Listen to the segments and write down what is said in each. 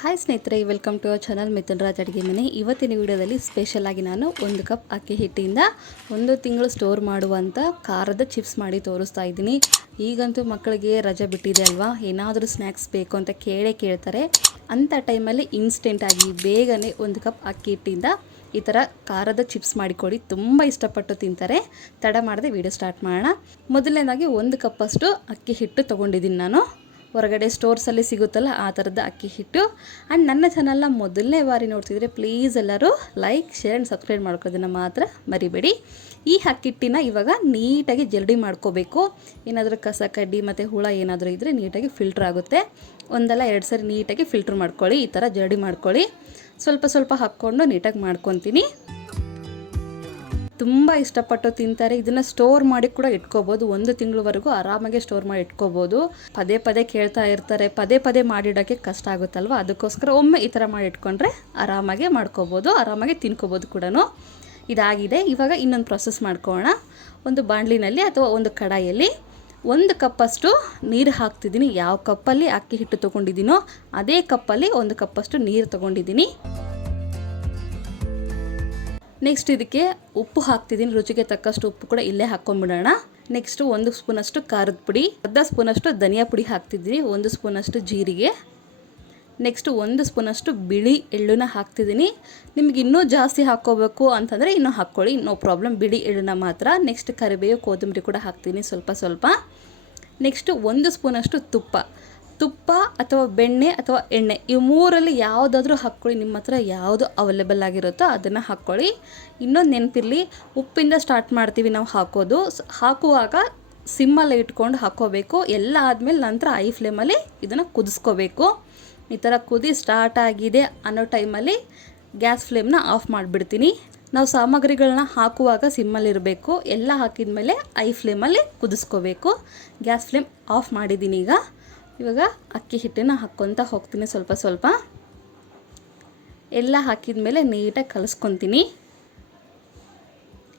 Hi ಸ್ನೇಹಿತರೆ, welcome to our channel Mithun Raj ಅಡುಗೆ ಮನೆ. ಇವತ್ತಿನ ವಿಡಿಯೋದಲ್ಲಿ ಸ್ಪೆಷಲ್ ಆಗಿ ನಾನು 1 ಕಪ್ ಅಕ್ಕಿ ಹಿಟ್ಟಿಂದ 1 ತಿಂಗಳು ಸ್ಟೋರ್ ಮಾಡುವಂಥ ಖಾರದ ಚಿಪ್ಸ್ ಮಾಡಿ ತೋರಿಸ್ತಾ ಇದ್ದೀನಿ. ಈಗಂತೂ ಮಕ್ಕಳಿಗೆ ರಜೆ ಬಿಟ್ಟಿದೆ ಅಲ್ವಾ, ಏನಾದರೂ ಸ್ನ್ಯಾಕ್ಸ್ ಬೇಕು ಅಂತ ಕೇಳ್ತಾರೆ. ಅಂಥ ಟೈಮಲ್ಲಿ ಇನ್ಸ್ಟೆಂಟಾಗಿ ಬೇಗನೆ 1 ಕಪ್ ಅಕ್ಕಿ ಹಿಟ್ಟಿಂದ ಈ ಥರ ಖಾರದ ಚಿಪ್ಸ್ ಮಾಡಿಕೊಡಿ, ತುಂಬ ಇಷ್ಟಪಟ್ಟು ತಿಂತಾರೆ. ತಡ ಮಾಡದೆ ವಿಡಿಯೋ ಸ್ಟಾರ್ಟ್ ಮಾಡೋಣ. ಮೊದಲನೇದಾಗಿ 1 ಕಪ್ಪಷ್ಟು ಅಕ್ಕಿ ಹಿಟ್ಟು ತೊಗೊಂಡಿದ್ದೀನಿ ನಾನು. ಹೊರಗಡೆ ಸ್ಟೋರ್ಸಲ್ಲಿ ಸಿಗುತ್ತಲ್ಲ ಆ ಥರದ ಅಕ್ಕಿ ಹಿಟ್ಟು. ಆ್ಯಂಡ್ ನನ್ನ ಚಾನಲ್ನ ಮೊದಲನೇ ಬಾರಿ ನೋಡ್ತಿದ್ರೆ ಪ್ಲೀಸ್ ಎಲ್ಲರೂ ಲೈಕ್, ಶೇರ್ ಆ್ಯಂಡ್ ಸಬ್ಸ್ಕ್ರೈಬ್ ಮಾಡ್ಕೊಳ್ಳೋದನ್ನು ಮಾತ್ರ ಮರಿಬೇಡಿ. ಈ ಅಕ್ಕಿ ಹಿಟ್ಟಿನ ಇವಾಗ ನೀಟಾಗಿ ಜರಡಿ ಮಾಡ್ಕೋಬೇಕು. ಏನಾದರೂ ಕಸ ಕಡ್ಡಿ ಮತ್ತು ಹುಳ ಏನಾದರೂ ಇದ್ದರೆ ನೀಟಾಗಿ ಫಿಲ್ಟ್ರ್ ಆಗುತ್ತೆ. ಒಂದಲ್ಲ 2 ಸರಿ ನೀಟಾಗಿ ಫಿಲ್ಟ್ರ್ ಮಾಡ್ಕೊಳ್ಳಿ. ಈ ಥರ ಜರಡಿ ಮಾಡ್ಕೊಳ್ಳಿ. ಸ್ವಲ್ಪ ಸ್ವಲ್ಪ ಹಾಕ್ಕೊಂಡು ನೀಟಾಗಿ ಮಾಡ್ಕೊತೀನಿ. ತುಂಬ ಇಷ್ಟಪಟ್ಟು ತಿಂತಾರೆ. ಇದನ್ನು ಸ್ಟೋರ್ ಮಾಡಿ ಕೂಡ ಇಟ್ಕೋಬೋದು. 1 ತಿಂಗಳವರೆಗೂ ಆರಾಮಾಗಿ ಸ್ಟೋರ್ ಮಾಡಿ ಇಟ್ಕೋಬೋದು. ಪದೇ ಪದೇ ಕೇಳ್ತಾ ಇರ್ತಾರೆ, ಪದೇ ಪದೇ ಮಾಡಿಡೋಕ್ಕೆ ಕಷ್ಟ ಆಗುತ್ತಲ್ವ, ಅದಕ್ಕೋಸ್ಕರ ಒಮ್ಮೆ ಈ ಥರ ಮಾಡಿ ಇಟ್ಕೊಂಡ್ರೆ ಆರಾಮಾಗೆ ಮಾಡ್ಕೋಬೋದು, ಆರಾಮಾಗಿ ತಿನ್ಕೋಬೋದು ಕೂಡ. ಇದಾಗಿದೆ. ಇವಾಗ ಇನ್ನೊಂದು ಪ್ರೊಸೆಸ್ ಮಾಡ್ಕೊಳ್ಳೋಣ. ಒಂದು ಬಾಣಲಿನಲ್ಲಿ ಅಥವಾ ಒಂದು ಕಡಾಯಲ್ಲಿ 1 ಕಪ್ಪಷ್ಟು ನೀರು ಹಾಕ್ತಿದ್ದೀನಿ. ಯಾವ ಕಪ್ಪಲ್ಲಿ ಅಕ್ಕಿ ಹಿಟ್ಟು ತೊಗೊಂಡಿದ್ದೀನೋ ಅದೇ ಕಪ್ಪಲ್ಲಿ 1 ಕಪ್ಪಷ್ಟು ನೀರು ತೊಗೊಂಡಿದ್ದೀನಿ. ನೆಕ್ಸ್ಟ್ ಇದಕ್ಕೆ ಉಪ್ಪು ಹಾಕ್ತಿದ್ದೀನಿ. ರುಚಿಗೆ ತಕ್ಕಷ್ಟು ಉಪ್ಪು ಕೂಡ ಇಲ್ಲೇ ಹಾಕ್ಕೊಂಬಿಡೋಣ. ನೆಕ್ಸ್ಟು 1 ಸ್ಪೂನಷ್ಟು ಖಾರದ ಪುಡಿ, ಅರ್ಧ ಸ್ಪೂನಷ್ಟು ಧನಿಯಾ ಪುಡಿ ಹಾಕ್ತಿದ್ದೀನಿ, 1 ಸ್ಪೂನಷ್ಟು ಜೀರಿಗೆ, ನೆಕ್ಸ್ಟು 1 ಸ್ಪೂನಷ್ಟು ಬಿಳಿ ಎಳ್ಳನ್ನ ಹಾಕ್ತಿದ್ದೀನಿ. ನಿಮ್ಗೆ ಇನ್ನೂ ಜಾಸ್ತಿ ಹಾಕ್ಕೋಬೇಕು ಅಂತಂದರೆ ಇನ್ನೂ ಹಾಕ್ಕೊಳ್ಳಿ, ನೋ ಪ್ರಾಬ್ಲಮ್. ಬಿಳಿ ಎಳ್ಳನ್ನ ಮಾತ್ರ. ನೆಕ್ಸ್ಟ್ ಕರಿಬೇವು, ಕೊತ್ತಂಬರಿ ಕೂಡ ಹಾಕ್ತೀನಿ ಸ್ವಲ್ಪ. ನೆಕ್ಸ್ಟು 1 ಸ್ಪೂನಷ್ಟು ತುಪ್ಪ ಅಥವಾ ಬೆಣ್ಣೆ ಅಥವಾ ಎಣ್ಣೆ, ಇವು 3ರಲ್ಲಿ ಯಾವುದಾದ್ರೂ ಹಾಕ್ಕೊಳ್ಳಿ. ನಿಮ್ಮ ಹತ್ರ ಯಾವುದು ಅವೈಲೇಬಲ್ ಆಗಿರುತ್ತೋ ಅದನ್ನು ಹಾಕ್ಕೊಳ್ಳಿ. ಇನ್ನೊಂದು ನೆನಪಿರಲಿ, ಉಪ್ಪಿಂದ ಸ್ಟಾರ್ಟ್ ಮಾಡ್ತೀವಿ ನಾವು ಹಾಕೋದು. ಹಾಕುವಾಗ ಸಿಮ್ಮಲ್ಲಿ ಇಟ್ಕೊಂಡು ಹಾಕ್ಕೋಬೇಕು. ಎಲ್ಲ ಆದಮೇಲೆ ನಂತರ ಐ ಫ್ಲೇಮಲ್ಲಿ ಇದನ್ನು ಕುದಿಸ್ಕೋಬೇಕು. ಈ ಥರ ಕುದಿ ಸ್ಟಾರ್ಟ್ ಆಗಿದೆ ಅನ್ನೋ ಟೈಮಲ್ಲಿ ಗ್ಯಾಸ್ ಫ್ಲೇಮ್ನ ಆಫ್ ಮಾಡಿಬಿಡ್ತೀನಿ. ನಾವು ಸಾಮಗ್ರಿಗಳನ್ನ ಹಾಕುವಾಗ ಸಿಮ್ಮಲ್ಲಿರಬೇಕು. ಎಲ್ಲ ಹಾಕಿದ ಮೇಲೆ ಐ ಫ್ಲೇಮಲ್ಲಿ ಕುದಿಸ್ಕೋಬೇಕು. ಗ್ಯಾಸ್ ಫ್ಲೇಮ್ ಆಫ್ ಮಾಡಿದ್ದೀನಿ. ಇವಾಗ ಅಕ್ಕಿ ಹಿಟ್ಟನ್ನು ಹಾಕ್ಕೊತ ಹೋಗ್ತೀನಿ. ಸ್ವಲ್ಪ ಎಲ್ಲ ಹಾಕಿದ ಮೇಲೆ ನೀಟಾಗಿ ಕಲಿಸ್ಕೊತೀನಿ.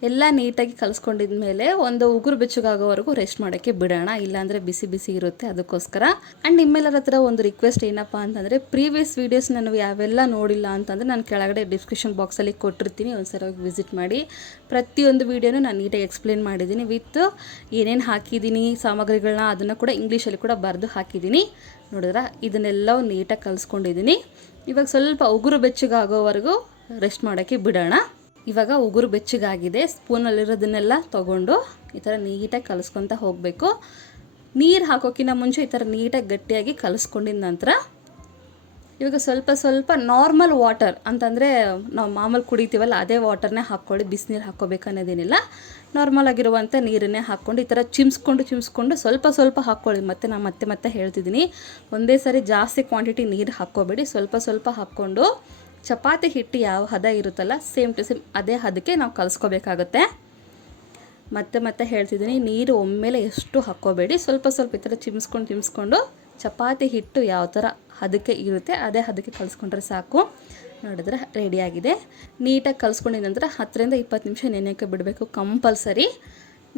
ಎಲ್ಲ ನೀಟಾಗಿ ಕಲಿಸ್ಕೊಂಡಿದ ಮೇಲೆ ಒಂದು ಉಗುರು ಬೆಚ್ಚಗಾಗೋವರೆಗೂ ರೆಸ್ಟ್ ಮಾಡೋಕ್ಕೆ ಬಿಡೋಣ, ಇಲ್ಲಾಂದರೆ ಬಿಸಿ ಇರುತ್ತೆ. ಅದಕ್ಕೋಸ್ಕರ. ಆ್ಯಂಡ್ ನಿಮ್ಮೆಲ್ಲರ ಹತ್ರ ಒಂದು ರಿಕ್ವೆಸ್ಟ್ ಏನಪ್ಪ ಅಂತಂದರೆ, ಪ್ರೀವಿಯಸ್ ವೀಡಿಯೋಸ್ ನಾನು ಯಾವೆಲ್ಲ ನೋಡಿಲ್ಲ ಅಂತಂದರೆ ನಾನು ಕೆಳಗಡೆ ಡಿಸ್ಕ್ರಿಪ್ಷನ್ ಬಾಕ್ಸಲ್ಲಿ ಕೊಟ್ಟಿರ್ತೀನಿ, ಒಂದ್ಸರಿ ಹೋಗಿ ವಿಸಿಟ್ ಮಾಡಿ. ಪ್ರತಿಯೊಂದು ವೀಡಿಯೋನು ನಾನು ನೀಟಾಗಿ ಎಕ್ಸ್ಪ್ಲೇನ್ ಮಾಡಿದ್ದೀನಿ, ವಿತ್ ಏನೇನು ಹಾಕಿದ್ದೀನಿ ಸಾಮಗ್ರಿಗಳನ್ನ ಅದನ್ನು ಕೂಡ ಇಂಗ್ಲೀಷಲ್ಲಿ ಕೂಡ ಬರೆದು ಹಾಕಿದ್ದೀನಿ. ನೋಡಿದ್ರೆ ಇದನ್ನೆಲ್ಲ ನೀಟಾಗಿ ಕಲಿಸ್ಕೊಂಡಿದ್ದೀನಿ. ಇವಾಗ ಸ್ವಲ್ಪ ಉಗುರು ಬೆಚ್ಚಗಾಗೋವರೆಗೂ ರೆಸ್ಟ್ ಮಾಡೋಕ್ಕೆ ಬಿಡೋಣ. ಇವಾಗ ಉಗುರು ಬೆಚ್ಚಗಾಗಿದೆ. ಸ್ಪೂನಲ್ಲಿರೋದನ್ನೆಲ್ಲ ತೊಗೊಂಡು ಈ ಥರ ನೀಟಾಗಿ ಕಲಿಸ್ಕೊತ ಹೋಗಬೇಕು. ನೀರು ಹಾಕೋಕ್ಕಿಂತ ಮುಂಚೆ ಈ ಥರ ನೀಟಾಗಿ ಗಟ್ಟಿಯಾಗಿ ಕಲಿಸ್ಕೊಂಡಿದ ನಂತರ ಇವಾಗ ಸ್ವಲ್ಪ ನಾರ್ಮಲ್ ವಾಟರ್ ಅಂತಂದರೆ ನಾವು ಮಾಮೂಲು ಕುಡಿತೀವಲ್ಲ ಅದೇ ವಾಟರ್ನೇ ಹಾಕ್ಕೊಳ್ಳಿ. ಬಿಸಿನೀರು ಹಾಕ್ಕೋಬೇಕು ಅನ್ನೋದೇನಿಲ್ಲ. ನಾರ್ಮಲ್ ಆಗಿರುವಂಥ ನೀರನ್ನೇ ಹಾಕ್ಕೊಂಡು ಈ ಥರ ಚಿಮ್ಸ್ಕೊಂಡು ಸ್ವಲ್ಪ ಹಾಕ್ಕೊಳ್ಳಿ. ನಾನು ಮತ್ತೆ ಹೇಳ್ತಿದ್ದೀನಿ, ಒಂದೇ ಸಾರಿ ಜಾಸ್ತಿ ಕ್ವಾಂಟಿಟಿ ನೀರು ಹಾಕ್ಕೋಬೇಡಿ. ಸ್ವಲ್ಪ ಹಾಕ್ಕೊಂಡು ಚಪಾತಿ ಹಿಟ್ಟು ಯಾವ ಹದ ಇರುತ್ತಲ್ಲ ಸೇಮ್ ಟು ಸೇಮ್ ಅದೇ ಹದಕ್ಕೆ ನಾವು ಕಲಿಸ್ಕೋಬೇಕಾಗುತ್ತೆ. ಮತ್ತೆ ಹೇಳ್ತಿದ್ದೀನಿ, ನೀರು ಒಮ್ಮೆಲೆ ಎಷ್ಟು ಹಾಕ್ಕೋಬೇಡಿ. ಸ್ವಲ್ಪ ಈ ಥರ ಚಿಮ್ಸ್ಕೊಂಡು ಚಪಾತಿ ಹಿಟ್ಟು ಯಾವ ಥರ ಹದಕ್ಕೆ ಇರುತ್ತೆ ಅದೇ ಹದಕ್ಕೆ ಕಲಿಸ್ಕೊಂಡ್ರೆ ಸಾಕು. ನೋಡಿದ್ರೆ ರೆಡಿಯಾಗಿದೆ. ನೀಟಾಗಿ ಕಲಿಸ್ಕೊಂಡಿದ ನಂತರ 10ರಿಂದ 20 ನಿಮಿಷ ನೆನೆಯೋಕ್ಕೆ ಬಿಡಬೇಕು ಕಂಪಲ್ಸರಿ.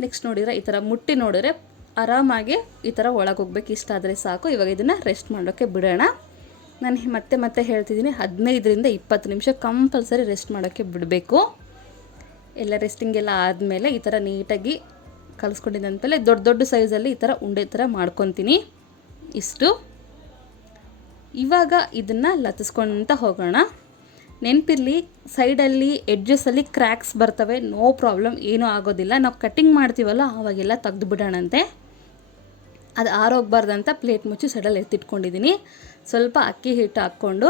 ನೆಕ್ಸ್ಟ್ ನೋಡಿದರೆ ಈ ಥರ ಮುಟ್ಟಿ ನೋಡಿದ್ರೆ ಆರಾಮಾಗಿ ಈ ಥರ ಒಳಗೆ ಹೋಗ್ಬೇಕು. ಇಷ್ಟ ಆದರೆ ಸಾಕು. ಇವಾಗ ಇದನ್ನು ರೆಸ್ಟ್ ಮಾಡೋಕ್ಕೆ ಬಿಡೋಣ. ನಾನು ಮತ್ತೆ ಹೇಳ್ತಿದ್ದೀನಿ, 15ರಿಂದ 20 ನಿಮಿಷ ಕಂಪಲ್ಸರಿ ರೆಸ್ಟ್ ಮಾಡೋಕ್ಕೆ ಬಿಡಬೇಕು. ಎಲ್ಲ ರೆಸ್ಟಿಂಗೆಲ್ಲ ಆದಮೇಲೆ ಈ ಥರ ನೀಟಾಗಿ ಕಲಿಸ್ಕೊಂಡಿದ್ದಂತಮೇಲೆ ದೊಡ್ಡ ಸೈಜಲ್ಲಿ ಈ ಥರ ಉಂಡೆ ಥರ ಮಾಡ್ಕೊತೀನಿ. ಇಷ್ಟು. ಇವಾಗ ಇದನ್ನು ಲತ್ತಿಸ್ಕೊತ ಹೋಗೋಣ. ನೆನಪಿರಲಿ, ಸೈಡಲ್ಲಿ ಎಡ್ಜಸ್ಸಲ್ಲಿ ಕ್ರ್ಯಾಕ್ಸ್ ಬರ್ತವೆ, ನೋ ಪ್ರಾಬ್ಲಮ್, ಏನೂ ಆಗೋದಿಲ್ಲ. ನಾವು ಕಟ್ಟಿಂಗ್ ಮಾಡ್ತೀವಲ್ಲ ಆವಾಗೆಲ್ಲ ತೆಗೆದು ಬಿಡೋಣಂತೆ. ಅದು ಆರೋಗ್ಬಾರ್ದಂತ ಪ್ಲೇಟ್ ಮುಚ್ಚಿ ಸೈಡಲ್ಲಿ ಎತ್ತಿಟ್ಕೊಂಡಿದ್ದೀನಿ. ಸ್ವಲ್ಪ ಅಕ್ಕಿ ಹಿಟ್ಟು ಹಾಕ್ಕೊಂಡು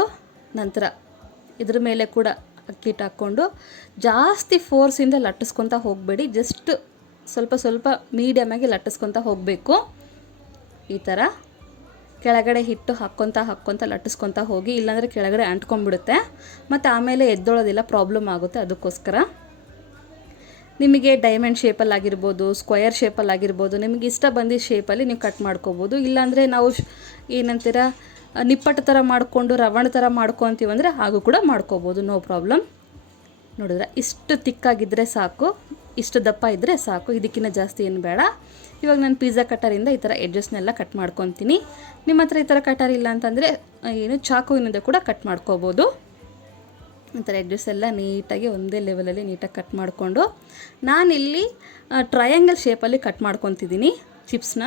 ನಂತರ ಇದ್ರ ಮೇಲೆ ಕೂಡ ಅಕ್ಕಿ ಹಿಟ್ಟು ಹಾಕ್ಕೊಂಡು ಜಾಸ್ತಿ ಫೋರ್ಸಿಂದ ಲಟ್ಟಿಸ್ಕೊತ ಹೋಗಬೇಡಿ. ಜಸ್ಟ್ ಸ್ವಲ್ಪ ಮೀಡಿಯಮಾಗಿ ಲಟ್ಟಿಸ್ಕೊತ ಹೋಗಬೇಕು. ಈ ಥರ ಕೆಳಗಡೆ ಹಿಟ್ಟು ಹಾಕ್ಕೊತ ಲಟ್ಟಿಸ್ಕೊತ ಹೋಗಿ, ಇಲ್ಲಾಂದರೆ ಕೆಳಗಡೆ ಅಂಟ್ಕೊಂಡ್ಬಿಡುತ್ತೆ, ಮತ್ತು ಆಮೇಲೆ ಎದ್ದೊಳೋದಿಲ್ಲ, ಪ್ರಾಬ್ಲಮ್ ಆಗುತ್ತೆ. ಅದಕ್ಕೋಸ್ಕರ ನಿಮಗೆ ಡೈಮಂಡ್ ಶೇಪಲ್ಲಾಗಿರ್ಬೋದು, ಸ್ಕ್ವಯರ್ ಶೇಪಲ್ಲಾಗಿರ್ಬೋದು, ನಿಮಗೆ ಇಷ್ಟ ಬಂದಿದ್ದ ಶೇಪಲ್ಲಿ ನೀವು ಕಟ್ ಮಾಡ್ಕೋಬೋದು. ಇಲ್ಲಾಂದರೆ ನಾವು ಏನಂತೀರ ನಿಪ್ಪಟ್ಟು ಥರ ಮಾಡಿಕೊಂಡು ರವಣ ಥರ ಮಾಡ್ಕೊತೀವಂದರೆ ಹಾಗೂ ಕೂಡ ಮಾಡ್ಕೋಬೋದು, ನೋ ಪ್ರಾಬ್ಲಮ್. ನೋಡಿದ್ರೆ ಇಷ್ಟು ತಿಕ್ಕಾಗಿದ್ದರೆ ಸಾಕು. ಇಷ್ಟು ದಪ್ಪ ಇದ್ದರೆ ಸಾಕು, ಇದಕ್ಕಿಂತ ಜಾಸ್ತಿ ಏನು ಬೇಡ. ಇವಾಗ ನಾನು ಪಿಜ್ಜಾ ಕಟರಿಂದ ಈ ಥರ ಎಡ್ಜಸ್ನೆಲ್ಲ ಕಟ್ ಮಾಡ್ಕೊತೀನಿ. ನಿಮ್ಮ ಹತ್ರ ಈ ಥರ ಕಟರ್ ಇಲ್ಲ ಅಂತಂದರೆ ಚಾಕುವಿನಿಂದ ಕೂಡ ಕಟ್ ಮಾಡ್ಕೋಬೋದು. ಈ ಥರ ಎಡ್ಜಸ್ ಎಲ್ಲ ನೀಟಾಗಿ ಒಂದೇ ಲೆವೆಲಲ್ಲಿ ನೀಟಾಗಿ ಕಟ್ ಮಾಡಿಕೊಂಡು ನಾನಿಲ್ಲಿ ಟ್ರಯಾಂಗಲ್ ಶೇಪಲ್ಲಿ ಕಟ್ ಮಾಡ್ಕೊತಿದ್ದೀನಿ ಚಿಪ್ಸ್ನ.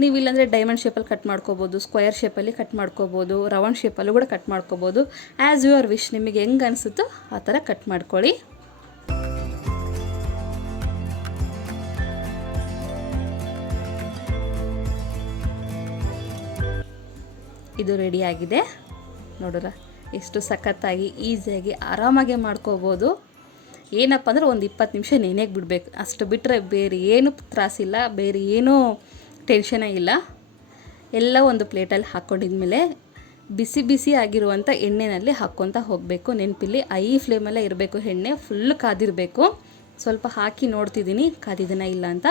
ನೀವು ಇಲ್ಲಾಂದರೆ ಡೈಮಂಡ್ ಶೇಪಲ್ಲಿ ಕಟ್ ಮಾಡ್ಕೋಬೋದು, ಸ್ಕ್ವಯರ್ ಶೇಪಲ್ಲಿ ಕಟ್ ಮಾಡ್ಕೋಬೋದು, ರೌಂಡ್ ಶೇಪಲ್ಲೂ ಕೂಡ ಕಟ್ ಮಾಡ್ಕೋಬೋದು. ಆ್ಯಸ್ ಯುವರ್ ವಿಶ್, ನಿಮಗೆ ಹೆಂಗೆ ಅನಿಸುತ್ತೋ ಆ ಥರ ಕಟ್ ಮಾಡ್ಕೊಳ್ಳಿ. ಇದು ರೆಡಿಯಾಗಿದೆ ನೋಡೋರ, ಎಷ್ಟು ಸಖತ್ತಾಗಿ ಈಸಿಯಾಗಿ ಆರಾಮಾಗೆ ಮಾಡ್ಕೋಬೋದು. ಏನಪ್ಪ ಅಂದರೆ ಒಂದು 20 ನಿಮಿಷ ನೆನೆಗೆ ಬಿಡಬೇಕು, ಅಷ್ಟು ಬಿಟ್ಟರೆ ಬೇರೆ ಏನು ತ್ರಾಸಿಲ್ಲ, ಬೇರೆ ಏನೂ ಟೆನ್ಷನೇ ಇಲ್ಲ. ಎಲ್ಲ ಒಂದು ಪ್ಲೇಟಲ್ಲಿ ಹಾಕ್ಕೊಂಡಿದ್ಮೇಲೆ ಬಿಸಿ ಬಿಸಿ ಆಗಿರುವಂಥ ಎಣ್ಣೆಯಲ್ಲಿ ಹಾಕ್ಕೊತ ಹೋಗಬೇಕು. ನೆನಪಿಲ್ಲಿ ಐ ಫ್ಲೇಮಲ್ಲೇ ಇರಬೇಕು, ಎಣ್ಣೆ ಫುಲ್ ಕಾದಿರಬೇಕು. ಸ್ವಲ್ಪ ಹಾಕಿ ನೋಡ್ತಿದ್ದೀನಿ ಕಾದಿದ್ದೀನ ಇಲ್ಲ ಅಂತ.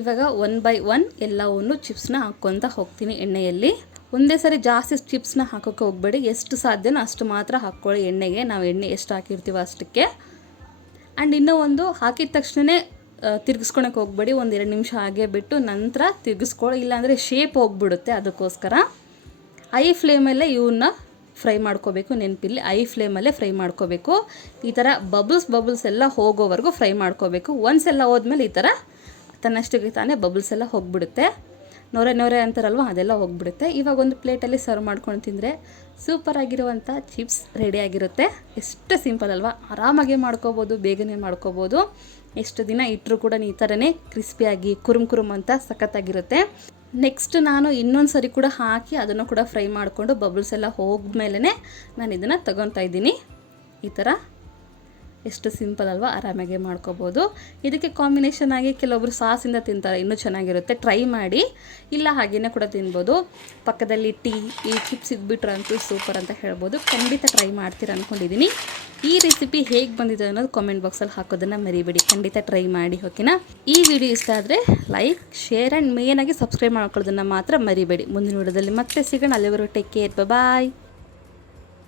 ಇವಾಗ 1 ಬೈ 1 ಎಲ್ಲವನ್ನು ಚಿಪ್ಸ್ನ ಹಾಕ್ಕೊತ ಹೋಗ್ತೀನಿ ಎಣ್ಣೆಯಲ್ಲಿ. ಒಂದೇ ಸರಿ ಜಾಸ್ತಿ ಚಿಪ್ಸ್ನ ಹಾಕೋಕ್ಕೆ ಹೋಗಬೇಡಿ, ಎಷ್ಟು ಸಾಧ್ಯನೋ ಅಷ್ಟು ಮಾತ್ರ ಹಾಕ್ಕೊಳ್ಳಿ ಎಣ್ಣೆಗೆ. ನಾವು ಎಣ್ಣೆ ಎಷ್ಟು ಹಾಕಿರ್ತೀವೋ ಅಷ್ಟಕ್ಕೆ. ಆ್ಯಂಡ್ ಇನ್ನೂ ಒಂದು, ಹಾಕಿದ ತಕ್ಷಣವೇ ತಿರ್ಗಿಸ್ಕೊಳಕ್ಕೆ ಹೋಗಬೇಡಿ, 1-2 ನಿಮಿಷ ಹಾಗೆ ಬಿಟ್ಟು ನಂತರ ತಿರ್ಗಿಸ್ಕೊಳ್ಳಿ, ಇಲ್ಲಾಂದರೆ ಶೇಪ್ ಹೋಗ್ಬಿಡುತ್ತೆ. ಅದಕ್ಕೋಸ್ಕರ ಐ ಫ್ಲೇಮಲ್ಲೇ ಇವನ್ನ ಫ್ರೈ ಮಾಡ್ಕೋಬೇಕು. ನೆನಪಿಲ್ಲಿ ಐ ಫ್ಲೇಮಲ್ಲೇ ಫ್ರೈ ಮಾಡ್ಕೋಬೇಕು. ಈ ಥರ ಬಬಲ್ಸ್ ಎಲ್ಲ ಹೋಗೋವರೆಗೂ ಫ್ರೈ ಮಾಡ್ಕೋಬೇಕು. ಒಂದ್ಸೆಲ್ಲ ಹೋದ್ಮೇಲೆ ಈ ಥರ ತನ್ನಷ್ಟಕ್ಕೆ ತಾನೇ ಬಬಲ್ಸ್ ಎಲ್ಲ ಹೋಗಿಬಿಡುತ್ತೆ, ನೊರೆ ಅಂತಾರಲ್ವ ಅದೆಲ್ಲ ಹೋಗ್ಬಿಡುತ್ತೆ. ಇವಾಗ ಒಂದು ಪ್ಲೇಟಲ್ಲಿ ಸರ್ವ್ ಮಾಡ್ಕೊಂಡು ತಿಂದರೆ ಸೂಪರಾಗಿರುವಂಥ ಚಿಪ್ಸ್ ರೆಡಿಯಾಗಿರುತ್ತೆ. ಎಷ್ಟು ಸಿಂಪಲ್ ಅಲ್ವಾ, ಆರಾಮಾಗೆ ಮಾಡ್ಕೋಬೋದು, ಬೇಗನೆ ಮಾಡ್ಕೋಬೋದು. ಎಷ್ಟು ದಿನ ಇಟ್ಟರೂ ಕೂಡ ಈ ಥರನೇ ಕ್ರಿಸ್ಪಿಯಾಗಿ ಕುರುಮ್ ಅಂತ ಸಖತ್ತಾಗಿರುತ್ತೆ. ನೆಕ್ಸ್ಟ್ ನಾನು ಇನ್ನೊಂದು ಸರಿ ಕೂಡ ಹಾಕಿ ಅದನ್ನು ಕೂಡ ಫ್ರೈ ಮಾಡಿಕೊಂಡು ಬಬಲ್ಸ್ ಎಲ್ಲ ಹೋದ್ಮೇಲೆ ನಾನು ಇದನ್ನು ತಗೊತಾ ಇದ್ದೀನಿ. ಈ ಥರ ಎಷ್ಟು ಸಿಂಪಲ್ ಅಲ್ವಾ, ಆರಾಮಾಗೆ ಮಾಡ್ಕೋಬೋದು. ಇದಕ್ಕೆ ಕಾಂಬಿನೇಷನ್ ಆಗಿ ಕೆಲವೊಬ್ಬರು ಸಾಸಿಂದ ತಿಂತಾರೆ, ಇನ್ನೂ ಚೆನ್ನಾಗಿರುತ್ತೆ. ಟ್ರೈ ಮಾಡಿ, ಇಲ್ಲ ಹಾಗೇನೆ ಕೂಡ ತಿನ್ಬೋದು. ಪಕ್ಕದಲ್ಲಿ ಟೀ, ಈ ಚಿಪ್ಸ್ ಇದ್ಬಿಟ್ರೆ ಅಂತೂ ಸೂಪರ್ ಅಂತ ಹೇಳ್ಬೋದು. ಖಂಡಿತ ಟ್ರೈ ಮಾಡ್ತೀರ ಅಂದ್ಕೊಂಡಿದ್ದೀನಿ. ಈ ರೆಸಿಪಿ ಹೇಗೆ ಬಂದಿದೆ ಅನ್ನೋದು ಕಾಮೆಂಟ್ ಬಾಕ್ಸಲ್ಲಿ ಹಾಕೋದನ್ನು ಮರಿಬೇಡಿ, ಖಂಡಿತ ಟ್ರೈ ಮಾಡಿ. ಓಕೆನಾ? ಈ ವಿಡಿಯೋ ಇಷ್ಟ ಆದರೆ ಲೈಕ್, ಶೇರ್ ಆ್ಯಂಡ್ ಮೇನಾಗಿ ಸಬ್ಸ್ಕ್ರೈಬ್ ಮಾಡ್ಕೊಳ್ಳೋದನ್ನು ಮಾತ್ರ ಮರಿಬೇಡಿ. ಮುಂದಿನ ವಿಡಿಯೋದಲ್ಲಿ ಮತ್ತೆ ಸಿಗೋಣ. ಅಲ್ಲಿವರೆಗೂ ಟೇಕ್ ಕೇರ್, ಬಾಯ್.